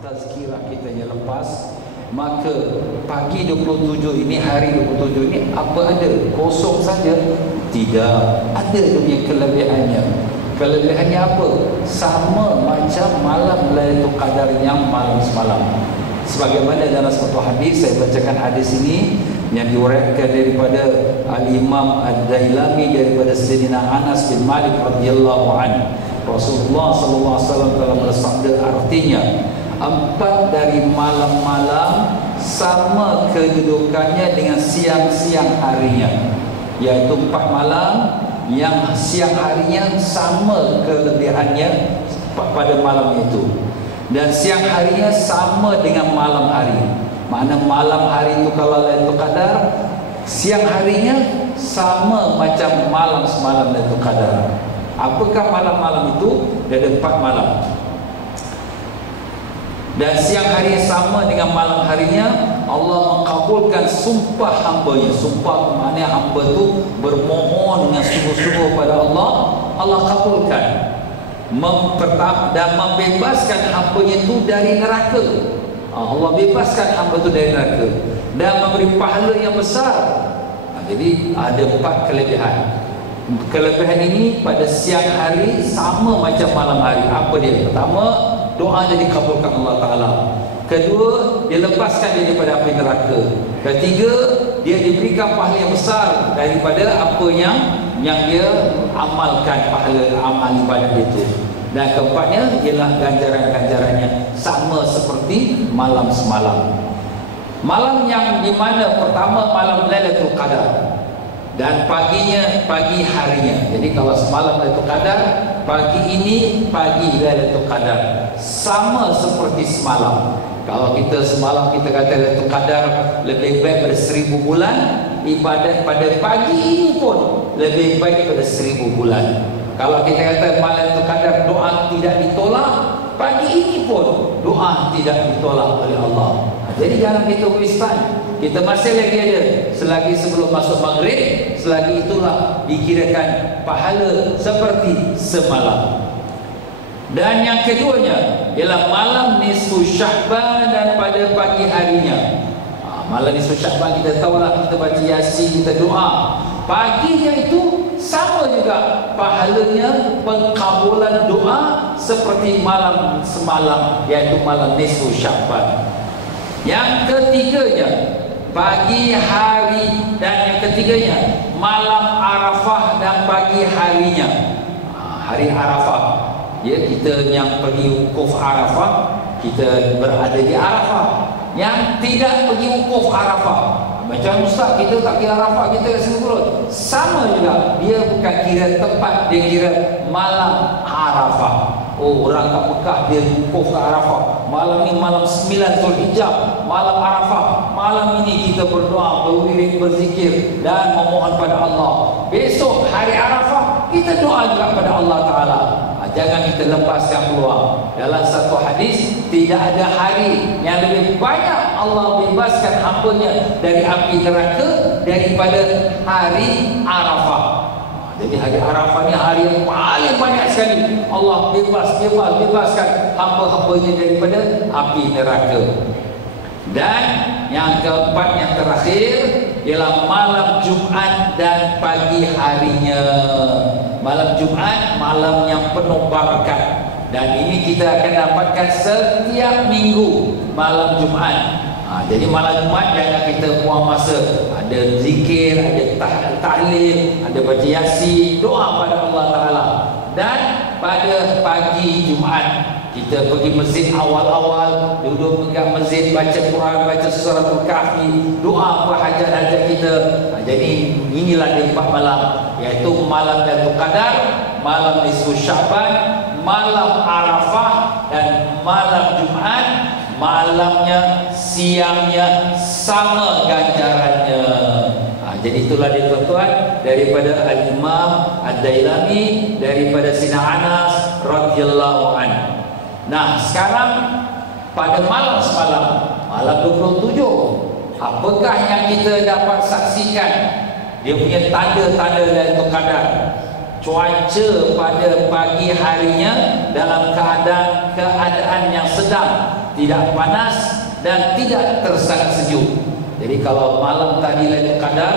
tazkirah kita yang lepas, maka pagi 27 ini, hari 27 ini apa ada? Kosong saja? Tidak, ada punya kelebihannya. Kelebihannya apa? Sama macam malam Lailatul Qadar yang malam semalam. Sebagaimana dalam satu hadis, saya bacakan hadis ini yang diuraikan daripada Al-Imam Ad-Dailami daripada Sayyidina Anas bin Malik radhiyallahu anhu. Rasulullah sallallahu alaihi wasallam telah bersabda, artinya 4 dari malam-malam sama kedudukannya dengan siang-siang harinya, iaitu 4 malam yang siang harinya sama kelebihannya pada malam itu, dan siang harinya sama dengan malam hari. Makna malam hari itu kalau Lailatul Qadar, siang harinya sama macam malam semalam Lailatul Qadar. Apakah malam-malam itu? Ada 4 malam. Dan siang harinya sama dengan malam harinya. Allah mengkabulkan sumpah hamba-Nya. Sumpah maknanya hamba itu bermohon dengan sungguh-sungguh pada Allah, Allah kabulkan. Dan membebaskan hamba-Nya itu dari neraka. Allah bebaskan hamba itu dari neraka dan memberi pahala yang besar. Jadi ada 4 kelebihan. Kelebihan ini pada siang hari sama macam malam hari. Apa dia? Pertama, doa dia dikabulkan Allah Ta'ala. Kedua, dia lepaskan dia daripada api neraka. Ketiga, dia diberikan pahala yang besar daripada apa yang dia amalkan, pahala amal ibadat itu. Dan keempatnya ialah ganjaran-ganjarannya sama seperti malam semalam. Malam yang di mana pertama malam Lailatul Qadar, dan paginya pagi harinya. Jadi kalau semalam Lailatul Qadar, pagi ini pagi Lailatul Qadar, sama seperti semalam. Kalau kita semalam kita kata Lailatul Qadar lebih baik pada 1000 bulan, ibadat pada pagi ini pun lebih baik pada 1000 bulan. Kalau kita kata Lailatul Qadar doa tidak ditolak, pagi ini pun doa tidak ditolak oleh Allah. Jadi jangan kita waste time. Kita masih lagi ada, selagi sebelum masuk maghrib, selagi itulah dikirakan pahala seperti semalam. Dan yang keduanya ialah malam nisfu Sya'ban dan pada pagi harinya. Malam nisfu Sya'ban kita tahulah, kita baca Yasin, kita doa. Paginya itu sama juga pahalanya, pengkabulan doa seperti malam semalam, iaitu malam nisfu Sya'ban. Yang ketiganya pagi hari, dan yang ketiganya malam Arafah dan pagi harinya. Hari Arafah, ya, kita yang pergi wukuf Arafah, kita berada di Arafah. Yang tidak pergi wukuf Arafah, macam Ustaz, kita tak kira Arafah, kita kat Singapura, sama juga, dia bukan kira tempat, dia kira malam Arafah. Oh, orang kat Mekah dia wukuf ke Arafah. Malam ni malam 9 Zulhijjah, malam Arafah. Malam ini kita berdoa, berwirid, berzikir dan memohon pada Allah. Besok hari Arafah kita doa juga pada Allah Ta'ala. Jangan kita lepaskan peluang. Dalam satu hadis, tidak ada hari yang lebih banyak Allah bebaskan hamba-Nya dari api neraka daripada hari Arafah. Jadi hari Arafah ni hari yang paling banyak sekali Allah bebaskan hamba-hambanya daripada api neraka. Dan yang keempat, yang terakhir ialah malam Jumaat dan pagi harinya. Malam Jumaat, malam yang penuh barakat, dan ini kita akan dapatkan setiap minggu malam Jumaat. Jadi malam Jumaat jangan kita buang masa. Ada zikir, ada tahlil, ada baca Yasin, doa pada Allah Ta'ala. Dan pada pagi Jumaat kita pergi masjid awal-awal, duduk dekat masjid, baca Quran, baca suratul Kahfi, doa apa hajat-hajat kita. Jadi inilah dia 4 malam, iaitu malam Lailatul Qadar, malam nisfu Sya'ban, malam Arafah, dan malam Jumaat. Malamnya, siangnya sama ganjarannya. Jadi itulah dia tuan-tuan, daripada Al-Imam Ad-Dailami, daripada Sayyidina Anas radhiyallahu anhu. Nah, sekarang pada malam semalam, malam 27, apakah yang kita dapat saksikan? Dia punya tanda-tanda Lailatul Qadar. Cuaca pada pagi harinya dalam keadaan yang sedang, tidak panas dan tidak tersangat sejuk. Jadi kalau malam tadi Lailatul Qadar,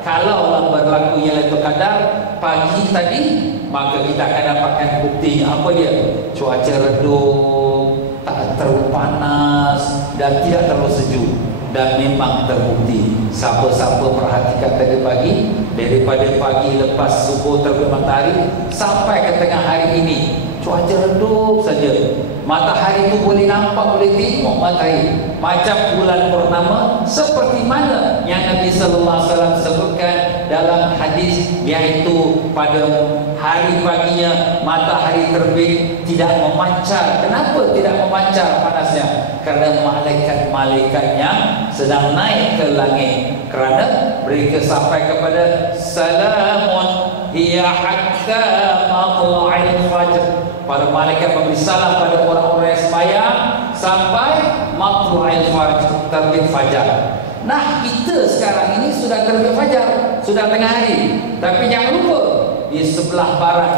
kalau berlaku yang Lailatul Qadar pagi tadi, maka kita akan dapatkan bukti apa dia? Cuaca redup, tak terlalu panas dan tidak terlalu sejuk. Dan memang terbukti, siapa-siapa perhatikan tadi pagi, daripada pagi lepas subuh terbit matahari sampai ke tengah hari ini, cuaca redup saja. Matahari itu boleh nampak, boleh tengok matahari macam bulan purnama, seperti mana yang Nabi sallallahu alaihi wasallam sebutkan dalam hadis, iaitu pada hari paginya matahari terbit tidak memancar. Kenapa tidak memancar panasnya? Karena malaikat-malaikatnya sedang naik ke langit, kerana mereka sampai kepada salamun hiya hatta matla'il fajr. Para malaikat memberi salam pada orang-orang yang sembahyang sampai matla'il fajr, terbit fajar. Nah, kita sekarang ini sudah terbit fajar, sudah tengah hari. Tapi jangan lupa, di sebelah barat,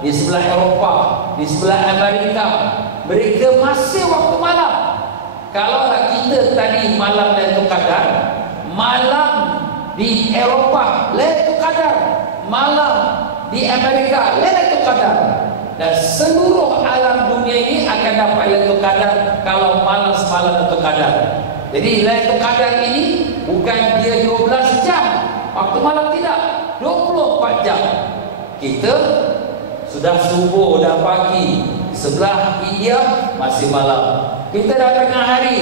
di sebelah Eropah, di sebelah Amerika, mereka masih waktu malam. Kalau kita tadi malam Lailatul Qadar, malam di Eropah Lailatul Qadar, malam di Amerika Lailatul Qadar, dan seluruh alam dunia ini akan dapat Lailatul Qadar kalau malam semalam Lailatul Qadar. Jadi Lailatul Qadar ini bukan dia 12 jam waktu malam, tidak, 24 jam. Kita sudah subuh, dah pagi, sebelah India masih malam. Kita dah tengah hari,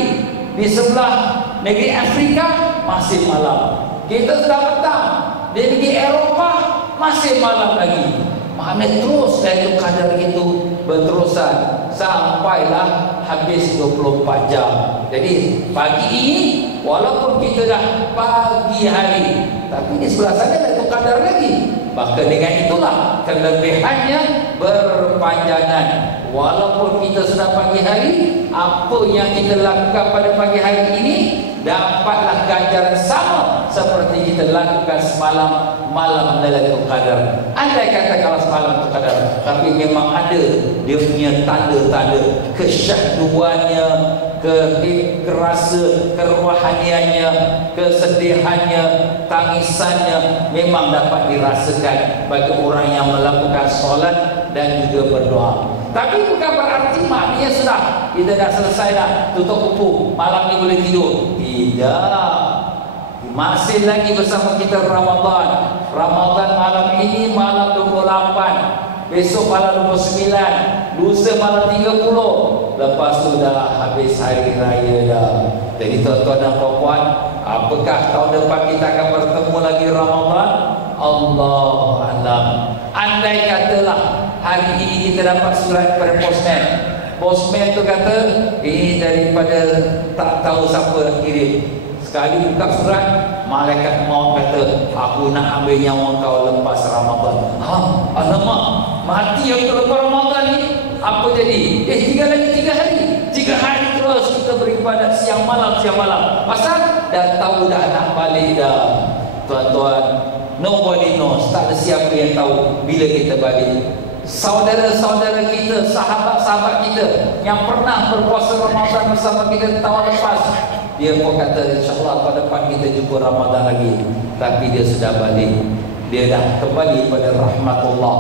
di sebelah negeri Afrika masih malam. Kita sudah petang, di negeri Eropah masih malam lagi. Maknanya terus Lailatul Qadar itu berterusan sampailah habis 24 jam. Jadi pagi ini walaupun kita dah pagi hari, tapi di sebelah sana Lailatul Qadar lagi. Maka dengan itulah kelebihannya berpanjangan. Walaupun kita sudah pagi hari, apa yang kita lakukan pada pagi hari ini dapatlah ganjaran sama seperti kita lakukan semalam malam Lailatul Qadar. Andai kata kalau semalam Lailatul Qadar, tapi memang ada dia punya tanda-tanda kesyahduannya, kerasa kerohaniannya, kesedihannya, tangisannya memang dapat dirasakan bagi orang yang melakukan solat dan juga berdoa. Tapi bukan berarti maknanya sudah kita dah selesai dah, tutup buku, malam ni boleh tidur. Tidak, masih lagi bersama kita Ramadan. Ramadan malam ini malam 28, besok malam 29, lusa malam 30, lepas tu dah habis hari raya dah. Jadi tuan-tuan dan puan-puan, apakah tahun depan kita akan bertemu lagi Ramadan? Allah alam. Andai katalah hari ini kita dapat surat daripada postman, postman tu kata ini daripada tak tahu siapa yang kirim. Sekali buka surat, malaikat maut kata, aku nak ambil nyawa kau lepas Ramadan. Alamak, mati aku lepas Ramadan ni, apa jadi? Tinggal lagi 3 hari. 3 hari terus kita beribadat siang malam. Pasal dah tahu dah nak balik dah. Tuan-tuan, nobody knows, tak ada siapa yang tahu bila kita balik. Saudara-saudara kita, sahabat-sahabat kita yang pernah berpuasa Ramadan bersama kita tahun lepas, dia pun kata insyaAllah tahun depan kita jumpa Ramadan lagi. Tapi dia sudah balik, dia dah kembali pada rahmatullah.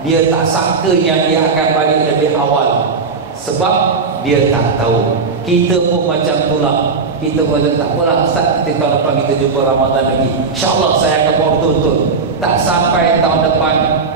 Dia tak sangka yang dia akan balik lebih awal, sebab dia tak tahu. Kita pun macam itulah. Kita pun tak apalah Ustaz, kita tahun depan kita jumpa Ramadan lagi, InsyaAllah saya akan buat betul-betul. Tak sampai tahun depan,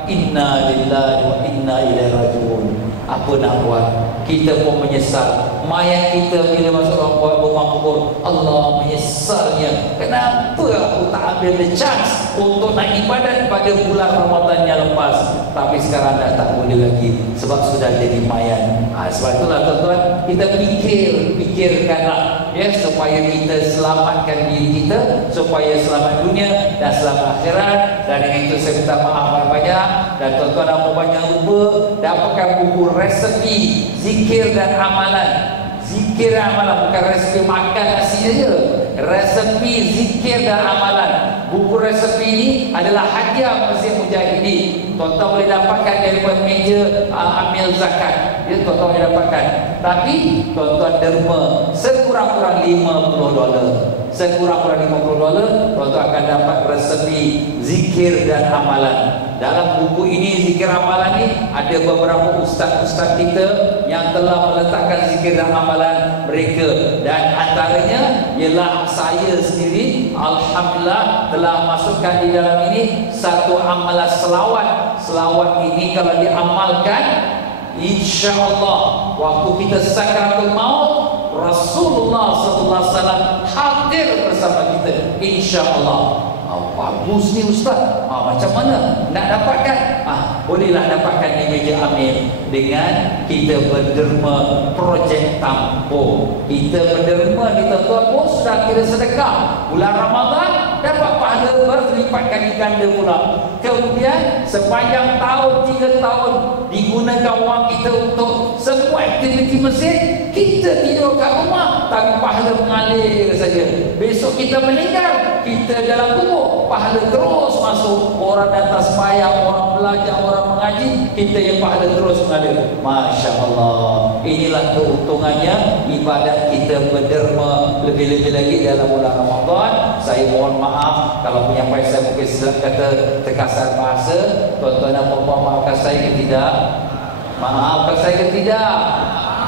inna lillahi wa inna ilaihi raji'un. Apa nak buat? Kita pun menyesal. Mayat kita bila masuk rumah kubur, Allah menyesalnya. Kenapa aku tak ambil the chance untuk nak ibadat pada bulan Ramadan yang lepas? Tapi sekarang dah tak boleh lagi, sebab sudah jadi mayat. Sebab itulah tuan-tuan, kita fikirkanlah ya, supaya kita selamatkan diri kita, supaya selamat dunia dan selamat akhirat. Dan dengan itu saya minta maaf banyak, dan tuan-tuan apa banyak lupa dapatkan buku resepi zikir dan amalan. Zikir dan amalan bukan resepi makan nasi saja. resepi zikir dan amalan. Buku resepi ini adalah hadiah Masjid Mujahidin. Tuan-tuan boleh dapatkan daripada meja amil zakat. Ya, tuan-tuan boleh dapatkan. Tapi tuan-tuan derma sekurang-kurang $50. Sekurang-kurang $50, tuan-tuan akan dapat resepi zikir dan amalan. Dalam buku ini, zikir amalan ini, ada beberapa ustaz-ustaz kita yang telah meletakkan zikir dan amalan mereka. Dan antaranya ialah saya sendiri, alhamdulillah telah masukkan di dalam ini satu amalan selawat. Selawat ini kalau diamalkan, insya-Allah waktu kita sakaratul maut, Rasulullah SAW hadir bersama kita, insya-Allah. Bagus ni Ustaz. Macam mana nak dapatkan? Bolehlah dapatkan di meja amil dengan kita berderma projek tampung. Kita berderma di tuan-tuan pun sudah kira sedekah. Bulan Ramadan dapat pahala berlipat kali ganda pula. Kemudian sepanjang tahun 3 tahun digunakan wang kita untuk semua aktiviti masjid. Kita tidur kat rumah tapi pahala mengalir saja. Besok kita meninggal, kita dalam kubur, pahala terus masuk. Orang datang sembahyang, orang belajar, orang mengaji, kita yang pahala terus mengalir. Masya Allah. Inilah keuntungannya ibadat kita berderma lebih-lebih lagi dalam bulan Ramadan. Saya mohon maaf kalau penyampaian saya mungkin silap kata terkasar bahasa. Tuan-tuan dan puan-puan, maafkan saya ke tidak? Maafkan saya ke tidak?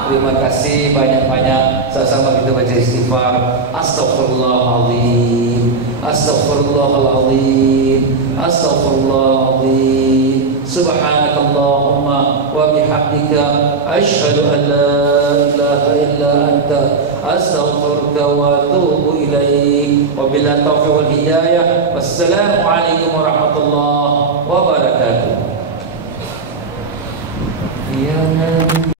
Terima kasih banyak-banyak. Sama-sama kita baca istighfar. Astaghfirullahaladzim, Astaghfirullahaladzim, Astaghfirullahaladzim. Subhanakallahumma wa bihamdika asyhadu an la ilaha illa anta astaghfiruka wa atubu ilaik. Wabillahi taufiq wal hidayah. Wassalamualaikum warahmatullahi wabarakatuh. Ya Nabi.